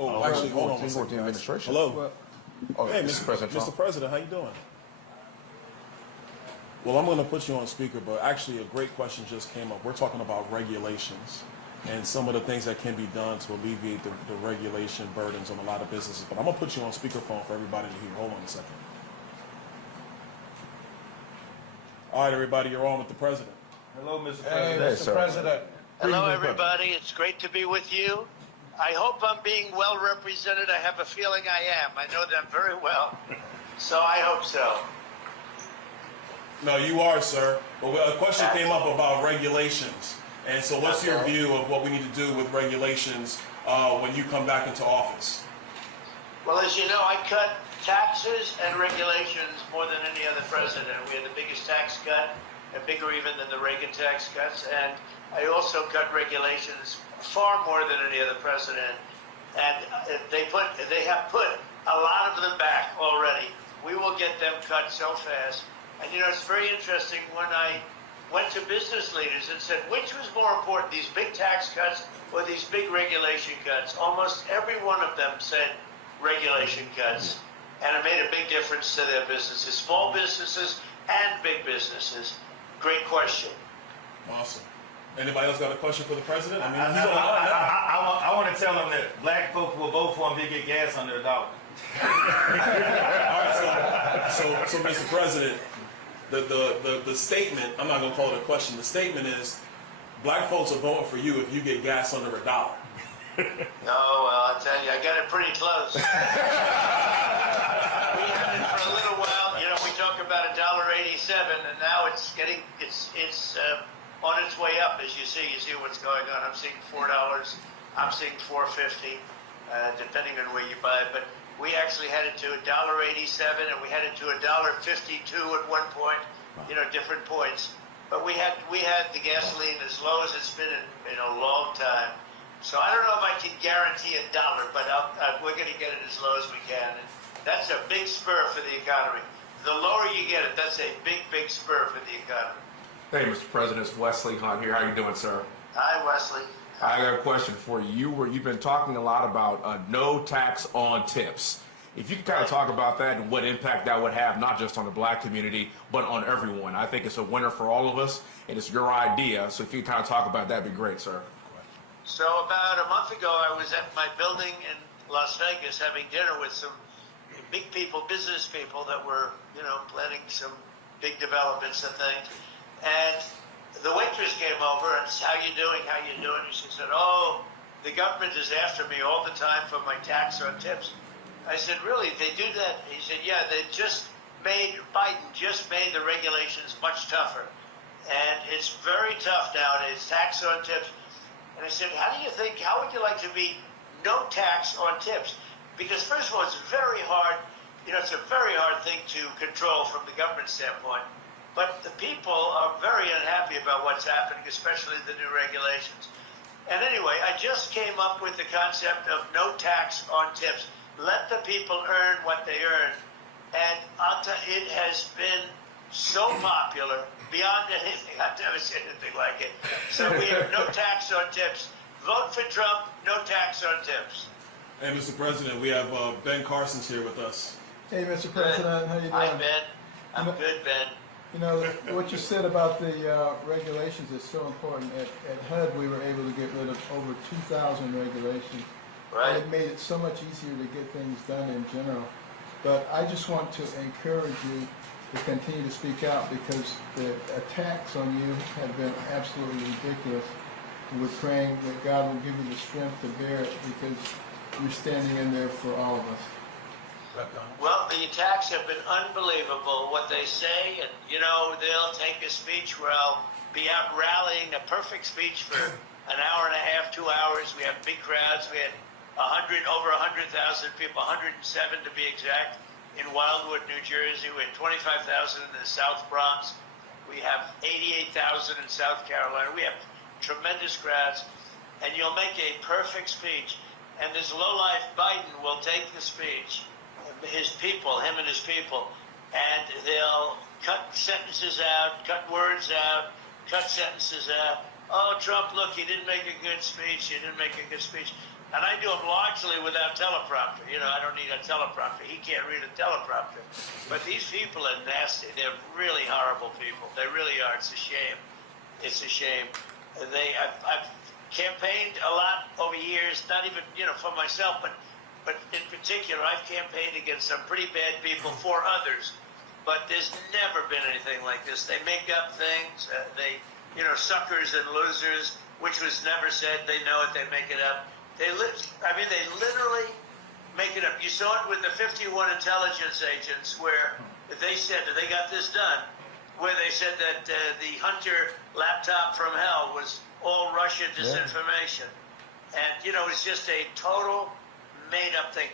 Oh, actually, hold on one the second, guys. administration. Hello. Hey, Mr. President Trump. Mr. President, how you doing? Well, I'm going to put you on speaker, but actually a great question just came up. We're talking about regulations and some of the things that can be done to alleviate the regulation burdens on a lot of businesses. But I'm going to put you on speakerphone for everybody to hear. Hold on a second. All right, everybody, you're on with the president. Hello, Mr. Hey, President. Mr. President. Hello, everybody. It's great to be with you. I hope I'm being well represented. I have a feeling I am. I know them very well, so I hope so. No, you are, sir. But a question came up about regulations. And so what's your view of what we need to do with regulations when you come back into office? Well, as you know, I cut taxes and regulations more than any other president. We had the biggest tax cut, and bigger even than the Reagan tax cuts. And I also cut regulations far more than any other president. And they have put a lot of them back already. We will get them cut so fast. And you know, it's very interesting when I went to business leaders and said, which was more important, these big tax cuts or these big regulation cuts? Almost every one of them said regulation cuts. And it made a big difference to their businesses, small businesses and big businesses. Great question. Awesome. Anybody else got a question for the president? I mean, I want to tell them that black folks will vote for him to get gas under $1. All right, so Mr. President, the statement, I'm not going to call it a question, the statement is black folks are voting for you if you get gas under $1. Oh, well, I tell you, I got it pretty close. We had it for a little while. You know, we talk about $1.87, and now it's on its way up. As you see what's going on. I'm seeing $4. I'm seeing $4.50, depending on where you buy it. But we actually had it to $1.87, and we had it to $1.52 at one point. You know, different points. But we had the gasoline as low as it's been in a long time. So I don't know if I can guarantee $1, but we're going to get it as low as we can. And that's a big spur for the economy. The lower you get it, that's a big, big spur for the economy. Hey, Mr. President, it's Wesley Hunt here. How you doing, sir? Hi, Wesley. I got a question for you. You've been talking a lot about no tax on tips. If you could kind of talk about that and what impact that would have, not just on the black community, but on everyone. I think it's a winner for all of us, and it's your idea. So if you could kind of talk about that, that'd be great, sir. So about a month ago, I was at my building in Las Vegas having dinner with some big people, business people that were, you know, planning some big developments and things. And the waitress came over and said, how you doing? How you doing? And she said, oh, the government is after me all the time for my tax on tips. I said, really? They do that? He said, yeah, Biden just made the regulations much tougher. And it's very tough nowadays, tax on tips. And I said, how would you like to be no tax on tips? Because first of all, it's very hard, you know, it's a very hard thing to control from the government standpoint. But the people are very unhappy about what's happening, especially the new regulations. And anyway, I just came up with the concept of no tax on tips. Let the people earn what they earn. And I'll tell you, it has been so popular, beyond anything. I've never seen anything like it. So we have no tax on tips. Vote for Trump, no tax on tips. Hey, Mr. President, we have Ben Carson's here with us. Hey, Mr. President, how you doing? Hi, Ben. I'm good, Ben. You know, what you said about the regulations is so important. At HUD, we were able to get rid of over 2,000 regulations. Right. And it made it so much easier to get things done in general. But I just want to encourage you to continue to speak out because the attacks on you have been absolutely ridiculous. And we're praying that God will give you the strength to bear it because you're standing in there for all of us. Well, the attacks have been unbelievable, what they say, and, you know, they'll take a speech where I'll be out rallying, a perfect speech for an hour and a half, 2 hours. We have big crowds. We had over 100,000 people, 107 to be exact, in Wildwood, New Jersey. We had 25,000 in the South Bronx. We have 88,000 in South Carolina. We have tremendous crowds, and you'll make a perfect speech. And this lowlife Biden will take the speech, his people, him and his people, and they'll cut sentences out, cut words out, cut sentences out. Oh, Trump, look, you didn't make a good speech. You didn't make a good speech. And I do them largely without teleprompter. You know, I don't need a teleprompter. He can't read a teleprompter. But these people are nasty. They're really horrible people. They really are. It's a shame. It's a shame. I've campaigned a lot over years, not even, you know, for myself, but in particular, I've campaigned against some pretty bad people for others. But there's never been anything like this. They make up things. You know, suckers and losers, which was never said. They know it. They make it up. They literally make it up. You saw it with the 51 intelligence agents where they said that they got this done, where they said that the Hunter laptop from hell was all Russian disinformation. And, you know, it's just a total made-up thing.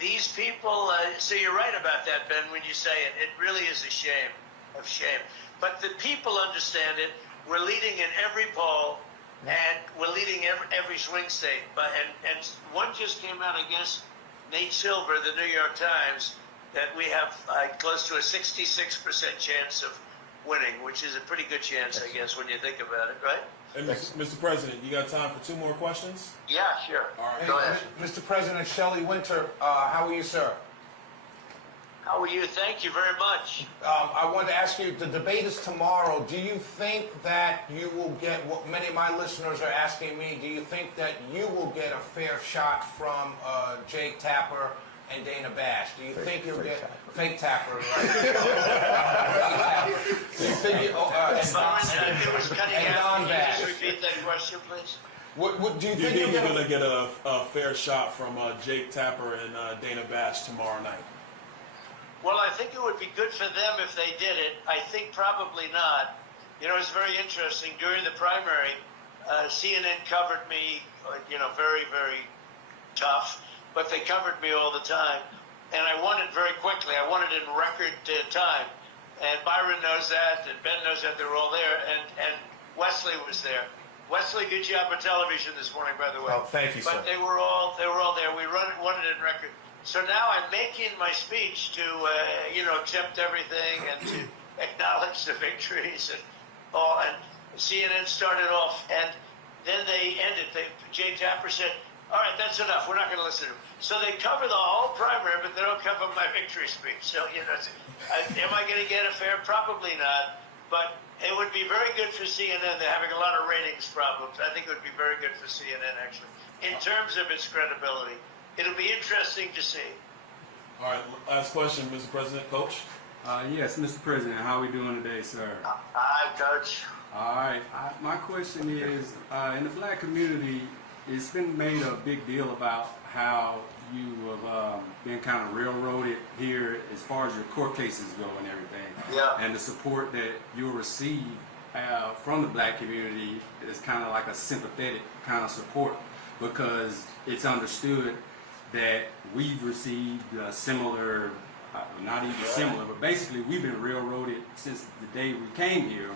These people, so you're right about that, Ben, when you say it. It really is a shame of shame. But the people understand it. We're leading in every poll, and we're leading every swing state. And one just came out, I guess, Nate Silver, the New York Times, that we have close to a 66% chance of winning, which is a pretty good chance, I guess, when you think about it, right? And Mr. President, you got time for 2 more questions? Yeah, sure. All right. Go ahead. Mr. President, Shelley Winter, how are you, sir? How are you? Thank you very much. I wanted to ask you, the debate is tomorrow. Do you think that you will get, what many of my listeners are asking me, do you think that you will get a fair shot from Jake Tapper and Dana Bash? Do you think you'll get fake Tapper, right? Do you think you, It was cutting and out. Don Can you Bash. just repeat that question, please? Do you Do you think think you'll you're get going to get a fair shot from Jake Tapper and Dana Bash tomorrow night? Well, I think it would be good for them if they did it. I think probably not. You know, it's very interesting. During the primary, CNN covered me, you know, very, very tough, but they covered me all the time. And I won it very quickly. I won it in record time. And Byron knows that, and Ben knows that. They were all there, and Wesley was there. Wesley, good job on television this morning, by the way. Oh, thank you, sir. But they were all there. We won it in record. So now I'm making my speech to, you know, accept everything and to acknowledge the victories and all. And CNN started off, and then they ended. Jay Tapper said, "All right, that's enough. We're not going to listen to him." So they cover the whole primary, but they don't cover my victory speech. So, you know, am I going to get a fair? Probably not. But it would be very good for CNN. They're having a lot of ratings problems. I think it would be very good for CNN, actually, in terms of its credibility. It'll be interesting to see. All right, last question, Mr. President. Coach? Yes, Mr. President, how are we doing today, sir? Hi, Coach. All right, my question is, in the black community, it's been made a big deal about how you have been kind of railroaded here as far as your court cases go and everything. Yeah. And the support that you'll receive from the black community is kind of like a sympathetic kind of support, because it's understood that we've received similar, not even similar, but basically we've been railroaded since the day we came here.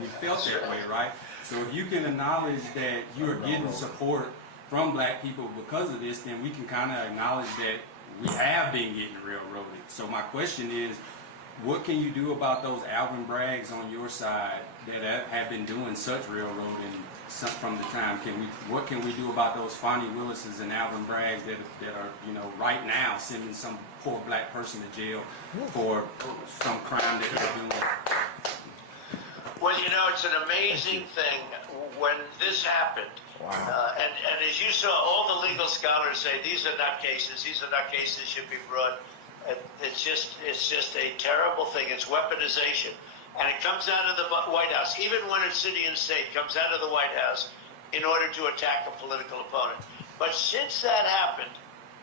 We felt that way, right? So if you can acknowledge that you're getting support from black people because of this, then we can kind of acknowledge that we have been getting railroaded. So my question is, what can you do about those Alvin Braggs on your side that have been doing such railroading from the time? What can we do about those Fonnie Willises and Alvin Braggs that are, you know, right now sending some poor black person to jail for some crime that they're doing? Well, you know, it's an amazing thing. When this happened, and as you saw, all the legal scholars say these are not cases. These are not cases should be brought. It's just a terrible thing. It's weaponization. And it comes out of the White House, even when it's city and state, comes out of the White House in order to attack a political opponent. But since that happened,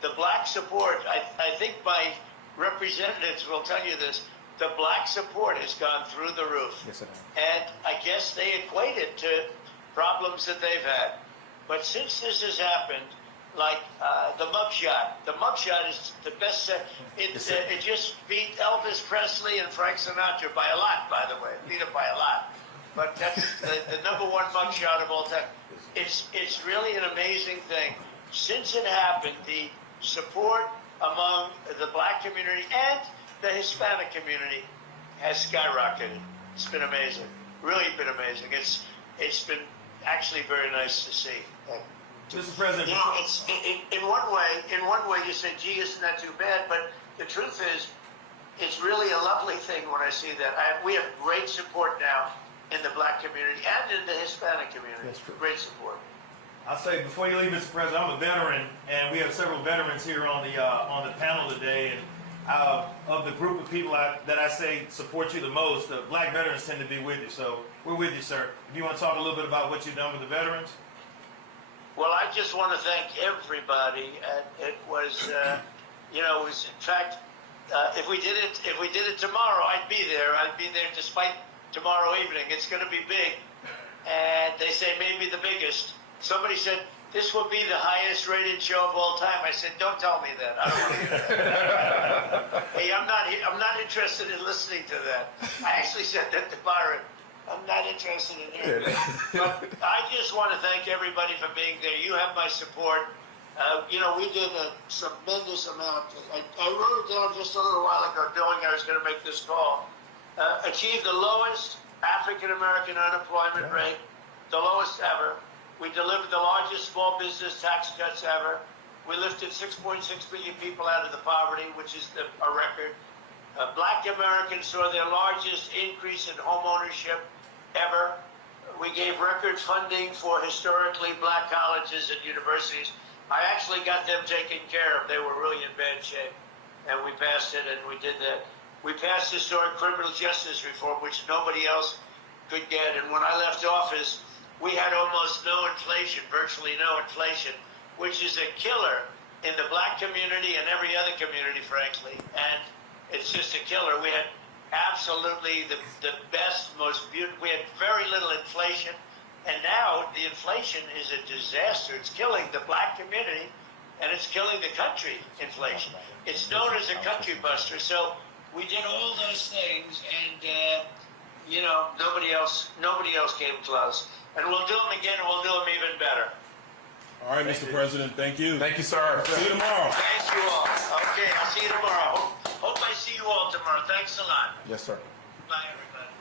the black support, I think my representatives will tell you this, the black support has gone through the roof. Yes, it has. And I guess they equate it to problems that they've had. But since this has happened, like the mugshot is the best. It just beat Elvis Presley and Frank Sinatra by a lot, by the way. It beat it by a lot. But that's the number one mugshot of all time. It's really an amazing thing. Since it happened, the support among the black community and the Hispanic community has skyrocketed. It's been amazing. Really been amazing. It's been actually very nice to see. Mr. President, You know, it's in one way you say, gee, isn't that too bad? But the truth is, it's really a lovely thing when I see that. We have great support now in the black community and in the Hispanic community. That's true. Great support. I'll say before you leave, Mr. President, I'm a veteran, and we have several veterans here on the panel today. And of the group of people that I say support you the most, the black veterans tend to be with you. So we're with you, sir. If you want to talk a little bit about what you've done with the veterans. Well, I just want to thank everybody. It was, you know, it was in fact, if we did it tomorrow, I'd be there. I'd be there despite tomorrow evening. It's going to be big, and they say maybe the biggest. Somebody said this will be the highest rated show of all time. I said, don't tell me that. I don't want to hear that. Hey, I'm not interested in listening to that. I actually said that to Byron. I'm not interested in hearing that. But I just want to thank everybody for being there. You have my support. You know, we did a tremendous amount. I wrote it down just a little while ago, knowing I was going to make this call. Achieved the lowest African-American unemployment rate, the lowest ever. We delivered the largest small business tax cuts ever. We lifted 6.6 million people out of the poverty, which is a record. Black Americans saw their largest increase in home ownership ever. We gave record funding for historically black colleges and universities. I actually got them taken care of. They were really in bad shape. And we passed it, and we did that. We passed historic criminal justice reform, which nobody else could get. And when I left office, we had almost no inflation, virtually no inflation, which is a killer in the black community and every other community, frankly. And it's just a killer. We had absolutely the best, most beautiful, we had very little inflation. And now the inflation is a disaster. It's killing the black community, and it's killing the country, inflation. It's known as a country buster. So we did all those things, and you know, nobody else came close. And we'll do them again, and we'll do them even better. All right, Mr. President, thank you. Thank you, sir. See you tomorrow. Thank you all. Okay, I'll see you tomorrow. Hope I see you all tomorrow. Thanks a lot. Yes, sir. Bye, everybody.